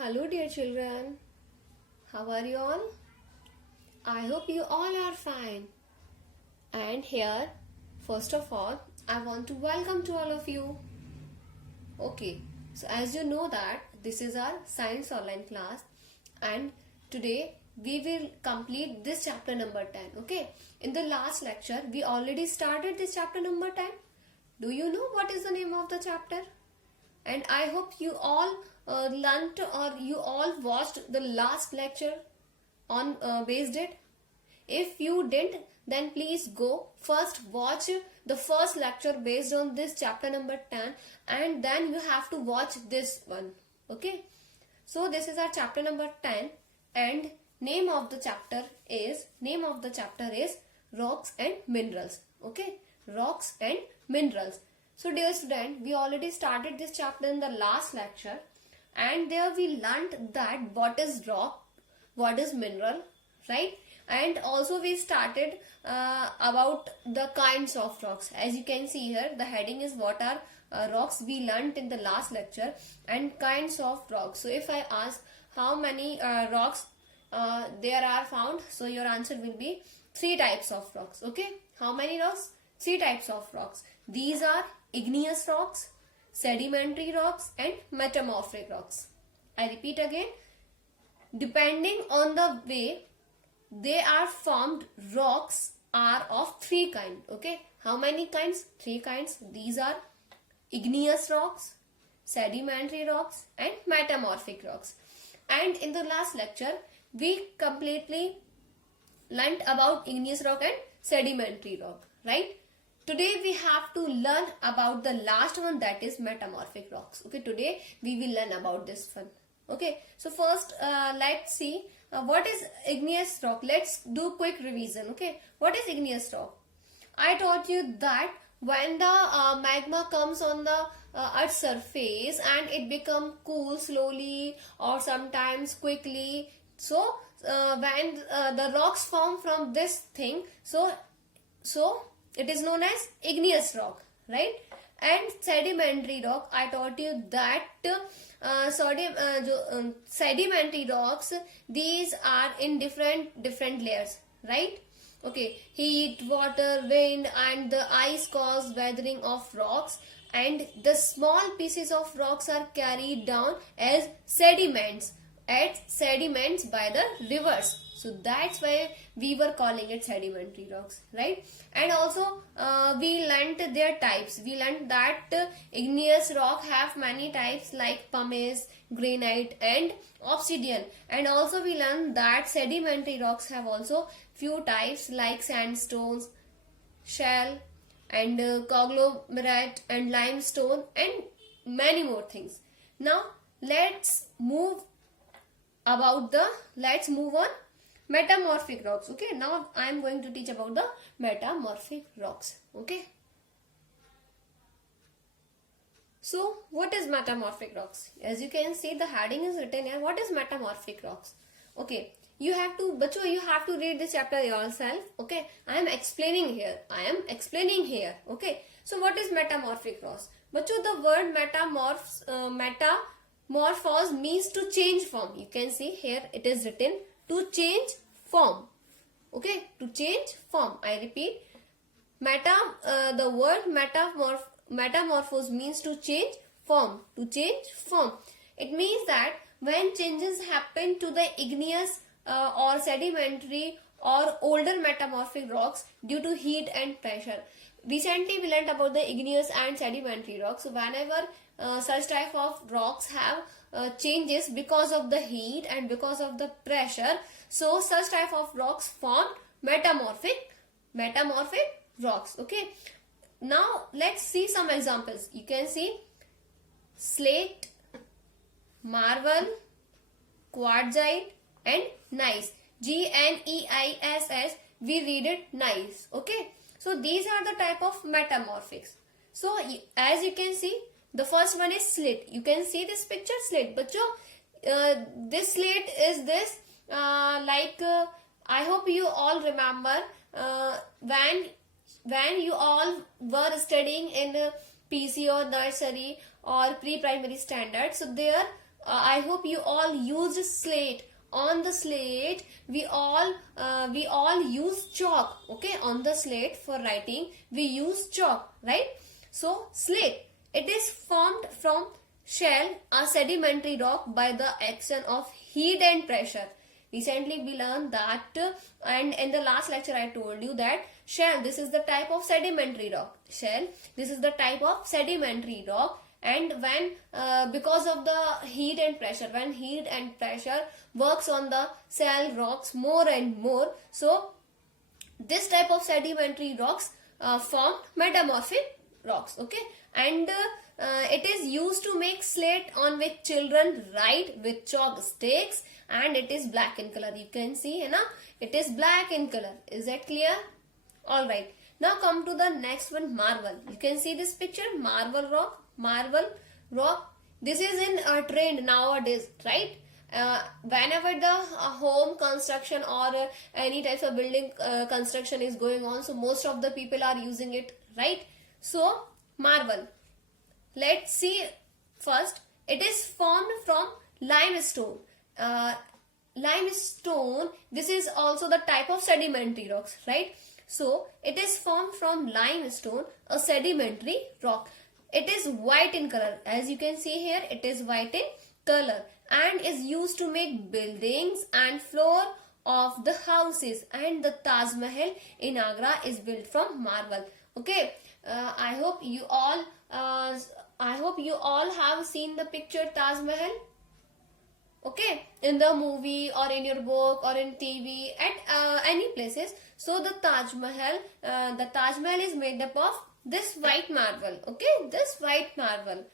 Hello dear children, how are you all? I hope you all are fine. And here, first of all, I want to welcome to all of you. Okay, so as you know that this is our science online class and today we will complete this chapter number 10. Okay, in the last lecture we already started this chapter number 10. Do you know what is the name of the chapter? And I hope you all learnt or you all watched the last lecture on based it. If you didn't, then please go first watch the first lecture based on this chapter number 10 and then you have to watch this one. Okay, so this is our chapter number 10 and name of the chapter is rocks and minerals. Okay, rocks and minerals. So dear student, we already started this chapter in the last lecture and there we learnt that what is rock, what is mineral, right? And also we started about the kinds of rocks. As you can see here, the heading is what are rocks we learnt in the last lecture and kinds of rocks. So if I ask how many rocks there are found, so your answer will be 3 types of rocks. Okay, how many rocks? 3 types of rocks. These are igneous rocks, sedimentary rocks and metamorphic rocks. I repeat again, depending on the way they are formed, rocks are of 3 kinds. Okay, how many kinds? 3 kinds. These are igneous rocks, sedimentary rocks and metamorphic rocks. And in the last lecture we completely learnt about igneous rock and sedimentary rock, right? Today we have to learn about the last one, that is metamorphic rocks. Okay, today we will learn about this one. Okay, so first let's see what is igneous rock. Let's do quick revision. Okay, what is igneous rock? I taught you that when the magma comes on the earth's surface and it become cool slowly or sometimes quickly, so when the rocks form from this thing, so it is known as igneous rock, right? And sedimentary rock, I taught you that sedimentary rocks, these are in different layers, right? Okay, heat, water, wind and the ice cause weathering of rocks, and the small pieces of rocks are carried down as sediments by the rivers. So that's why we were calling it sedimentary rocks, right? And also we learnt their types. We learnt that igneous rock have many types like pumice, granite and obsidian. And also we learned that sedimentary rocks have also few types like sandstones, shale and conglomerate and limestone and many more things. Now let's move on metamorphic rocks. Okay, now I am going to teach about the metamorphic rocks. Okay, so what is metamorphic rocks? As you can see, the heading is written here. What is metamorphic rocks? Okay, you have to read this chapter yourself. Okay, I am explaining here. Okay, so what is metamorphic rocks? Bacho, the word metamorphose means to change form. You can see here it is written to change form. Okay, to change form. I repeat, the word metamorphose means to change form. It means that when changes happen to the igneous or sedimentary or older metamorphic rocks due to heat and pressure. Recently we learned about the igneous and sedimentary rocks. So whenever such type of rocks have changes because of the heat and because of the pressure, so such type of rocks form metamorphic rocks. Okay, now let's see some examples. You can see slate, marble, quartzite and gneiss. Gneiss, we read it gneiss. Okay, so these are the type of metamorphics. So as you can see, the first one is slate. You can see this picture, slate. But this slate is this I hope you all remember when you all were studying in PC or nursery or pre-primary standard. So there I hope you all used slate. On the slate we all use chalk. Okay, on the slate for writing we use chalk, right? So slate, it is formed from shell, a sedimentary rock, by the action of heat and pressure. Recently we learned that, and in the last lecture I told you that shell, this is the type of sedimentary rock. Shell, this is the type of sedimentary rock, and when because of the heat and pressure, when heat and pressure works on the shell rocks more and more, so this type of sedimentary rocks form metamorphic rocks. Okay, and it is used to make slate on which children write with chalk sticks, and it is black in color. You can see, है ना, it is black in color. Is that clear? All right. Now come to the next one, marble. You can see this picture, marble rock. Marble rock. This is in trend nowadays, right? Whenever the home construction or any types of building construction is going on, so most of the people are using it, right? So marble, let's see first. It is formed from limestone. Limestone, this is also the type of sedimentary rocks, right? So it is formed from limestone, a sedimentary rock. It is white in color. As you can see here, it is white in color and is used to make buildings and floor of the houses, and the Taj Mahal in Agra is built from marble. Okay, I hope you all have seen the picture Taj Mahal. Okay, in the movie or in your book or in TV, at any places. So the Taj Mahal is made up of this white marble. Okay, this white marble.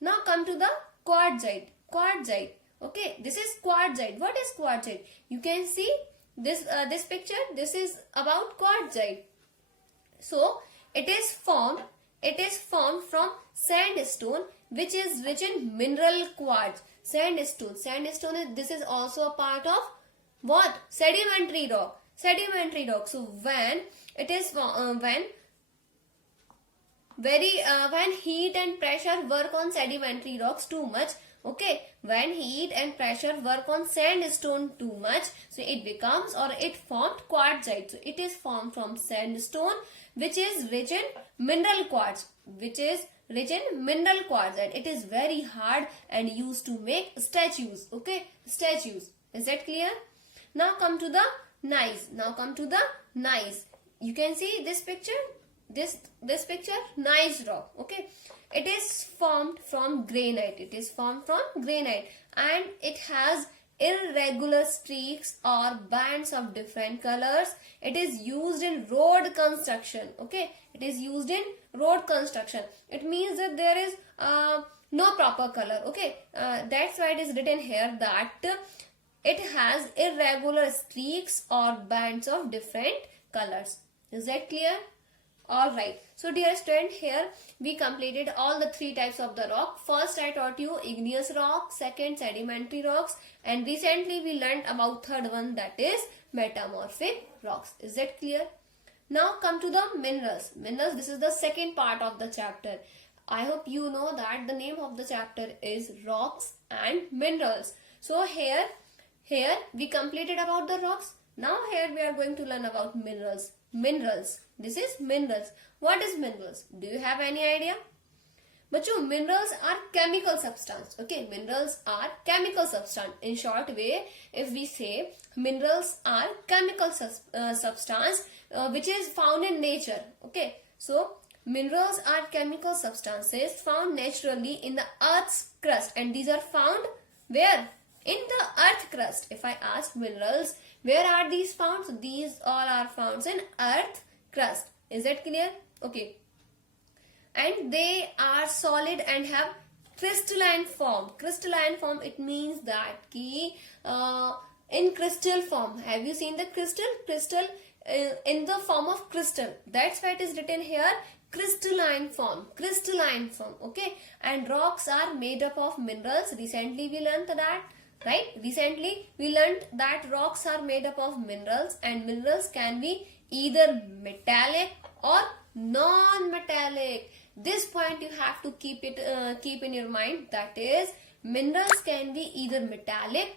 Now come to the quartzite. Quartzite. Okay, this is quartzite. What is quartzite? You can see this picture. This is about quartzite. So it is formed from sandstone, which is rich in mineral quartz. Sandstone. This is also a part of what? Sedimentary rock. Sedimentary rock. So when it is when heat and pressure work on sedimentary rocks too much, okay, when heat and pressure work on sandstone too much, so it becomes, or it formed quartzite. So it is formed from sandstone, which is rich in mineral quartz, and it is very hard and used to make statues. Okay, statues. Is that clear? Now come to the gneiss. You can see this picture. This picture, gneiss rock. Okay, it is formed from granite. And it has irregular streaks or bands of different colors. It is used in road construction. Okay, it is used in road construction. It means that there is no proper color. Okay, that's why it is written here that it has irregular streaks or bands of different colors. Is that clear? Alright, so dear student, here we completed all the three types of the rock. First I taught you igneous rock, second sedimentary rocks, and recently we learned about third one, that is metamorphic rocks. Is that clear? Now come to the minerals. Minerals, this is the second part of the chapter. I hope you know that the name of the chapter is rocks and minerals. So here we completed about the rocks. Now here we are going to learn about minerals. This is minerals. What is minerals? Do you have any idea? Bachcho, minerals are chemical substance. Okay, minerals are chemical substance. In short way, if we say minerals are chemical substance which is found in nature. Okay, so minerals are chemical substances found naturally in the earth's crust, and these are found where? In the earth crust. If I ask minerals, where are these found? So these all are found in earth crust. Is that clear? Okay. And they are solid and have crystalline form. Crystalline form, it means that in crystal form. Have you seen the crystal? Crystal in the form of crystal. That's why it is written here crystalline form. Okay. And rocks are made up of minerals. Recently we learned that. Right? Recently we learned that rocks are made up of minerals, and minerals can be either metallic or non-metallic. This point you have to keep in your mind, that is Minerals can be either metallic,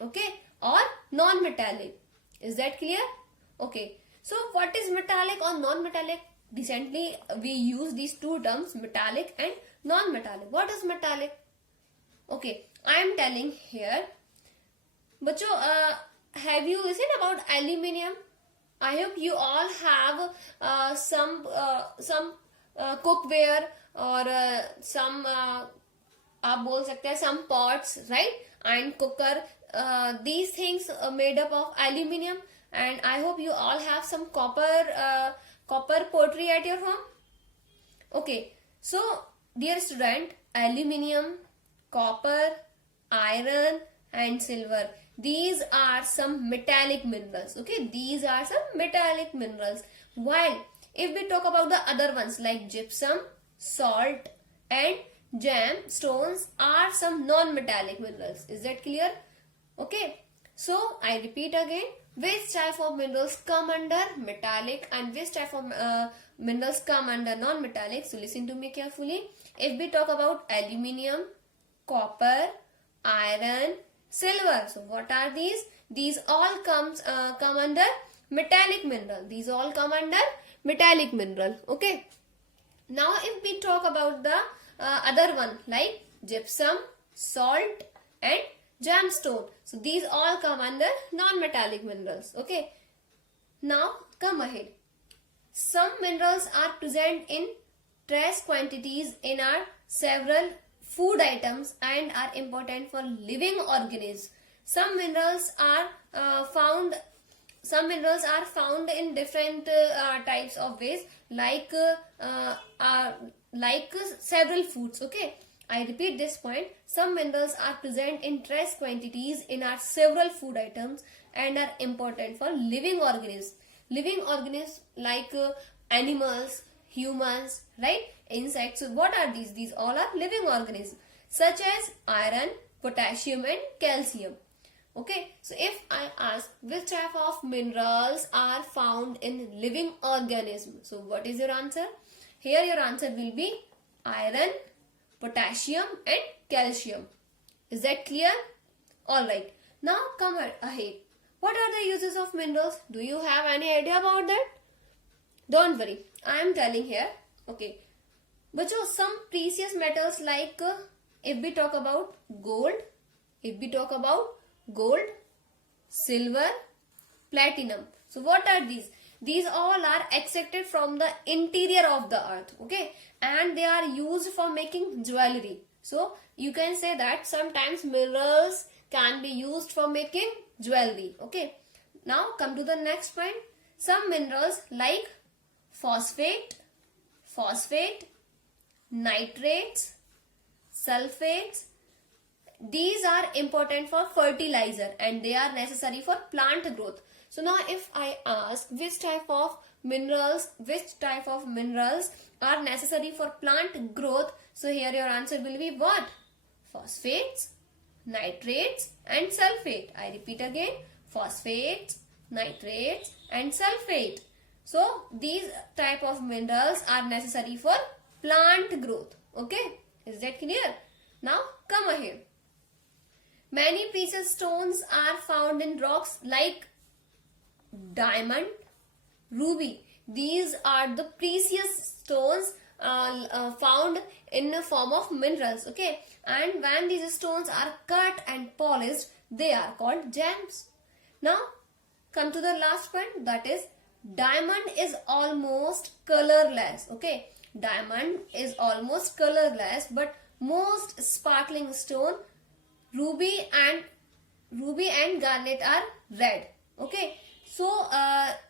okay, or non-metallic. Is that clear? Okay. So what is metallic or non-metallic? Recently we use these two terms, metallic and non-metallic. What is metallic? Okay, I am telling here. Bacho, have you listened about aluminium? I hope you all have some cookware or some आप बोल सकते हैं some pots, right? And cooker. These things are made up of aluminium, and I hope you all have some copper pottery at your home. Okay, so dear student, aluminium, copper, iron and silver, these are some metallic minerals. Okay, these are some metallic minerals. While if we talk about the other ones like gypsum, salt and gemstones are some non-metallic minerals. Is that clear? Okay, so I repeat again, which type of minerals come under metallic and which type of minerals come under non-metallic. So listen to me carefully. If we talk about aluminium, copper, iron, silver, so what are these? These all come under metallic mineral. These all come under metallic mineral. Okay. Now if we talk about the other one like gypsum, salt and gemstone, so these all come under non-metallic minerals. Okay. Now come ahead. Some minerals are present in trace quantities in our several food items and are important for living organisms. Some minerals are found in different types of ways, like several foods. Okay, I repeat this point. Some minerals are present in trace quantities in our several food items and are important for living organisms. Living organisms like animals, humans, right? Insects. So what are these? These all are living organisms such as iron, potassium and calcium. Okay, so if I ask which type of minerals are found in living organisms, so what is your answer? Here your answer will be iron, potassium and calcium. Is that clear? Alright, now come ahead. What are the uses of minerals? Do you have any idea about that? Don't worry, I am telling here. Okay, but some precious metals like if we talk about gold, silver, platinum. So what are these? These all are extracted from the interior of the earth. Okay, and they are used for making jewelry. So you can say that sometimes minerals can be used for making jewelry. Okay, now come to the next point. Some minerals like phosphate, nitrates, sulfates, these are important for fertilizer and they are necessary for plant growth. So now if I ask which type of minerals are necessary for plant growth, so here your answer will be what? Phosphates, nitrates and sulfate. I repeat again, phosphates, nitrates and sulfate. So these type of minerals are necessary for plant growth. Okay, is that clear? Now come ahead. Many precious stones are found in rocks like diamond, ruby. These are the precious stones found in the form of minerals. Okay, and when these stones are cut and polished, they are called gems. Now come to the last point, that is diamond is almost colorless. Okay, diamond is almost colorless, but most sparkling stone ruby and garnet are red. Okay, so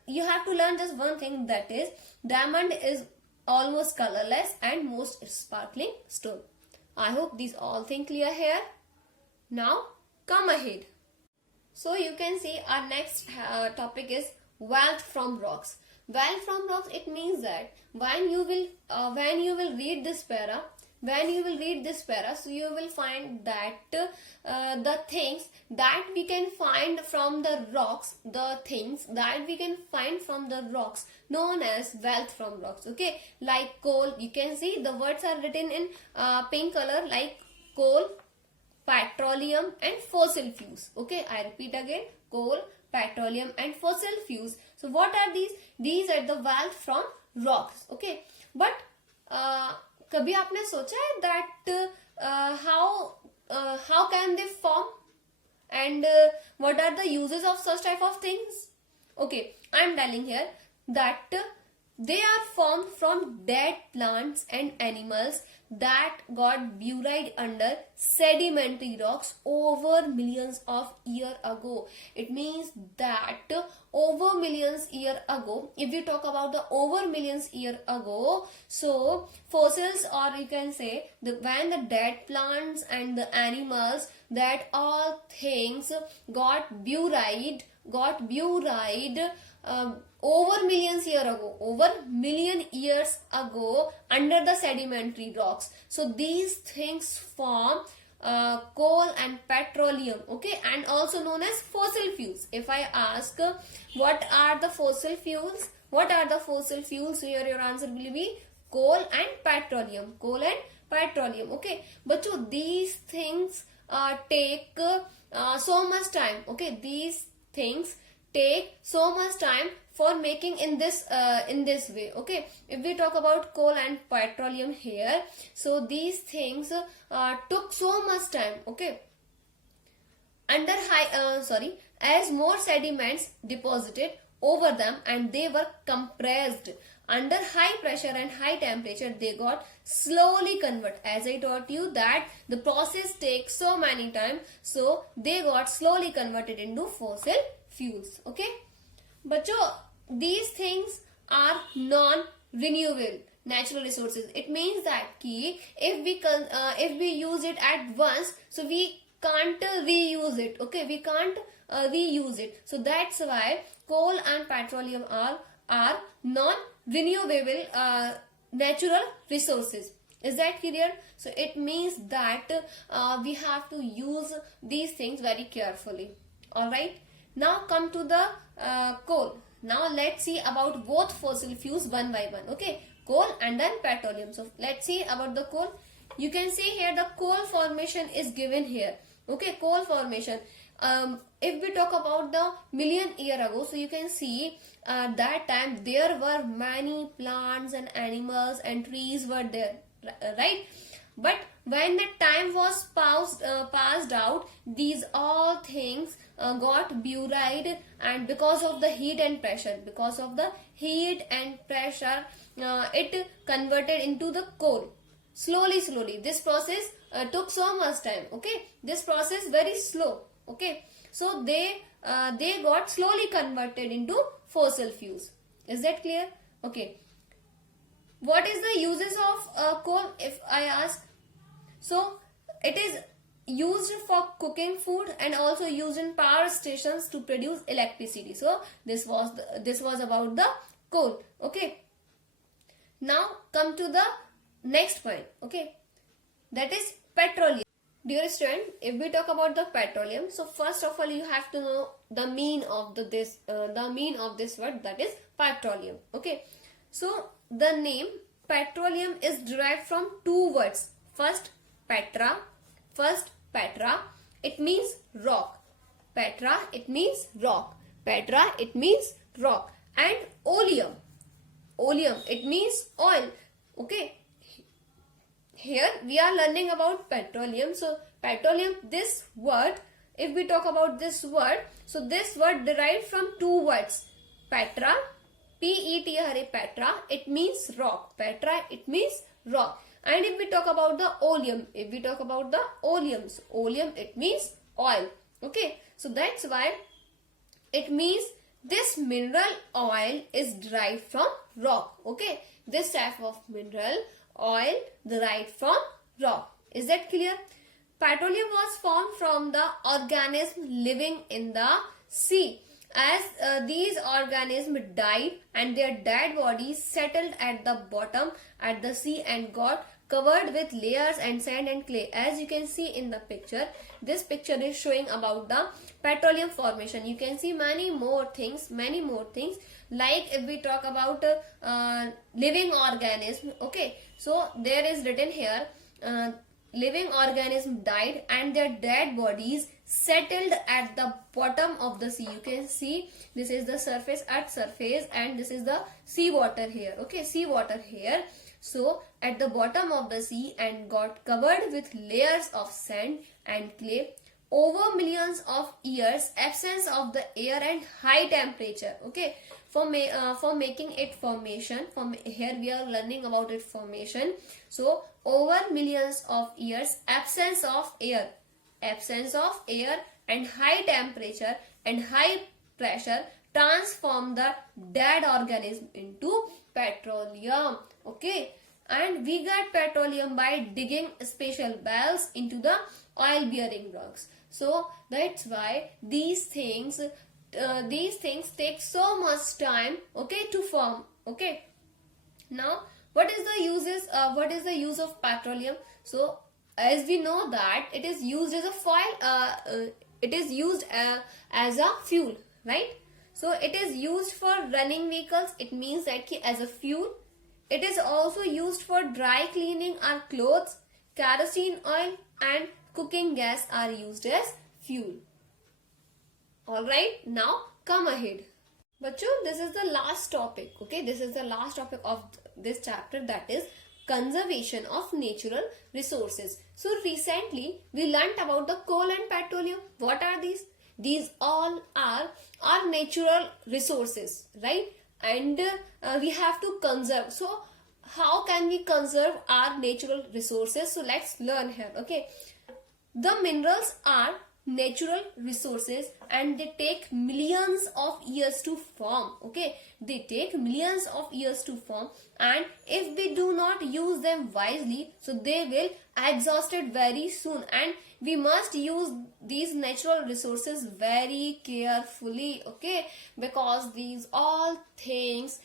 you have to learn just one thing, that is diamond is almost colorless and most sparkling stone. I hope these all things clear here. Now come ahead. So you can see our next topic is wealth from rocks. Wealth from rocks, it means that when you will read this para, so you will find that the things that we can find from the rocks, known as wealth from rocks. Okay, like coal, you can see the words are written in pink color, like coal, petroleum and fossil fuels. Okay, I repeat again, coal, petroleum and fossil fuels. So what are these? These are the wealth from rocks. Okay, but कभी आपने सोचा है that how can they form and what are the uses of such type of things? Okay, I am telling here that they are formed from dead plants and animals that got buried under sedimentary rocks over millions of years ago. It means that over millions years ago, if we talk about the over millions years ago, so fossils, or you can say when the dead plants and the animals, that all things got buried over millions years ago, over million years ago under the sedimentary rocks. So these things form coal and petroleum, okay, and also known as fossil fuels. If I ask what are the fossil fuels, here your answer will be coal and petroleum, okay. But these things take so much time, okay, these things take so much time for making in this way, okay. If we talk about coal and petroleum here, so these things took so much time, okay, under as more sediments deposited over them and they were compressed under high pressure and high temperature, they got slowly converted. As I taught you that the process takes so many time, so they got slowly converted into fossil fuels, okay. But these things are non-renewable natural resources. It means that if we use it at once, so we can't reuse it, okay, we can't reuse it. So that's why coal and petroleum are non-renewable natural resources. Is that clear? So it means that we have to use these things very carefully. Alright. Now come to the coal. Now let's see about both fossil fuels one by one. Okay, coal and then petroleum. So let's see about the coal. You can see here the coal formation is given here. Okay, coal formation. If we talk about the million year ago, so you can see that time there were many plants and animals and trees were there, right? But when the time was passed out, these all things got buried, and because of the heat and pressure, it converted into the coal. Slowly. This process took so much time. Okay, this process very slow. Okay, so they got slowly converted into fossil fuels. Is that clear? Okay. What is the uses of coal, if I ask? So it is used for cooking food and also used in power stations to produce electricity. So this was about the coal. Okay. Now come to the next point. Okay, that is petroleum. Dear student, if we talk about the petroleum, so first of all you have to know the meaning of this word, that is petroleum. Okay, so the name petroleum is derived from two words. First petra, it means rock. Petra, it means rock. Petra, it means rock. And oleum, it means oil. Okay, here we are learning about petroleum. So petroleum, this word, if we talk about this word, so this word derived from two words. Petra, P-E-T-R-A, Petra, it means rock. Petra, it means rock. And if we talk about the oleum, oleum, it means oil. Okay, so that's why it means this mineral oil is derived from rock. Okay, this type of mineral oil derived from rock. Is that clear? Petroleum was formed from the organisms living in the sea. As these organisms died and their dead bodies settled at the bottom at the sea and got covered with layers and sand and clay. As you can see in the picture, this picture is showing about the petroleum formation. You can see many more things, like if we talk about living organism. Okay, so there is written here living organism died and their dead bodies settled at the bottom of the sea. You can see this is the surface, at surface, and this is the sea water here. Okay, sea water here. So at the bottom of the sea and got covered with layers of sand and clay over millions of years, absence of the air and high temperature. Okay, for making it formation, here we are learning about its formation. So over millions of years, absence of air and high temperature and high pressure transform the dead organism into petroleum. Okay, and we get petroleum by digging special wells into the oil bearing rocks. So that's why these things take so much time, okay, to form. Okay, now what is the use of petroleum? So as we know that it is used as a as a fuel, right? So it is used for running vehicles. It means that as a fuel. It is also used for dry cleaning our clothes. Kerosene oil and cooking gas are used as fuel. Alright, now come ahead. Bachcho, this is the last topic. Okay, this is the last topic of this chapter, that is conservation of natural resources. So recently we learnt about the coal and petroleum. What are these? These all are our natural resources, right? And we have to conserve. So how can we conserve our natural resources? So let's learn here. Okay, the minerals are natural resources and they take millions of years to form. Okay, they take millions of years to form, and if we do not use them wisely, so they will exhausted very soon, and we must use these natural resources very carefully. Okay, because these all things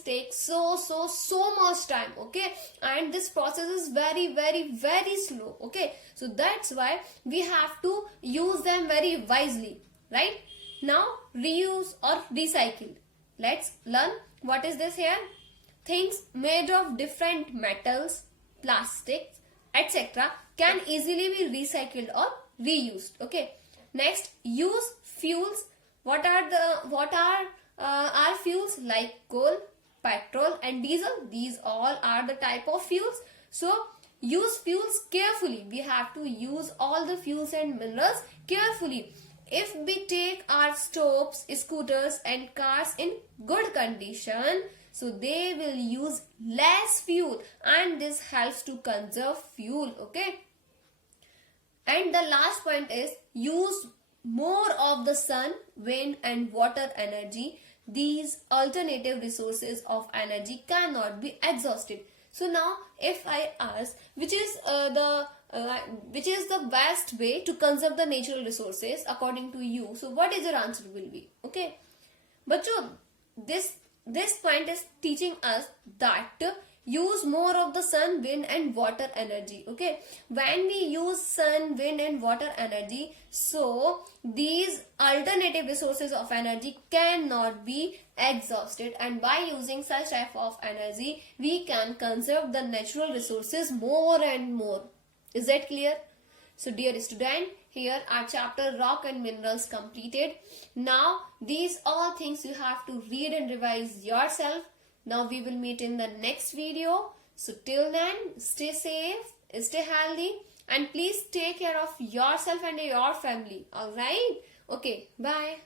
take so much time. Okay, and this process is very slow. Okay, so that's why we have to use them very wisely, right? Now reuse or recycle. Let's learn what is this here. Things made of different metals, plastics, etc. can easily be recycled or reused. Okay, next, use fuels. What are fuels? Like coal, petrol and diesel. These all are the type of fuels. So use fuels carefully. We have to use all the fuels and minerals carefully. If we take our stoves, scooters and cars in good condition, so they will use less fuel, and this helps to conserve fuel. Okay, and the last point is use more of the sun, wind and water energy. These alternative resources of energy cannot be exhausted. So now if I ask which is the best way to conserve the natural resources according to you, so what is your answer will be? Okay, but this point is teaching us that use more of the sun, wind and water energy. Okay, when we use sun, wind and water energy, so these alternative resources of energy cannot be exhausted, and by using such type of energy we can conserve the natural resources more and more. Is that clear? So dear student, here our chapter rock and minerals completed. Now these all things you have to read and revise yourself. Now we will meet in the next video. So till then, stay safe, stay healthy and please take care of yourself and your family. Alright? Okay, bye.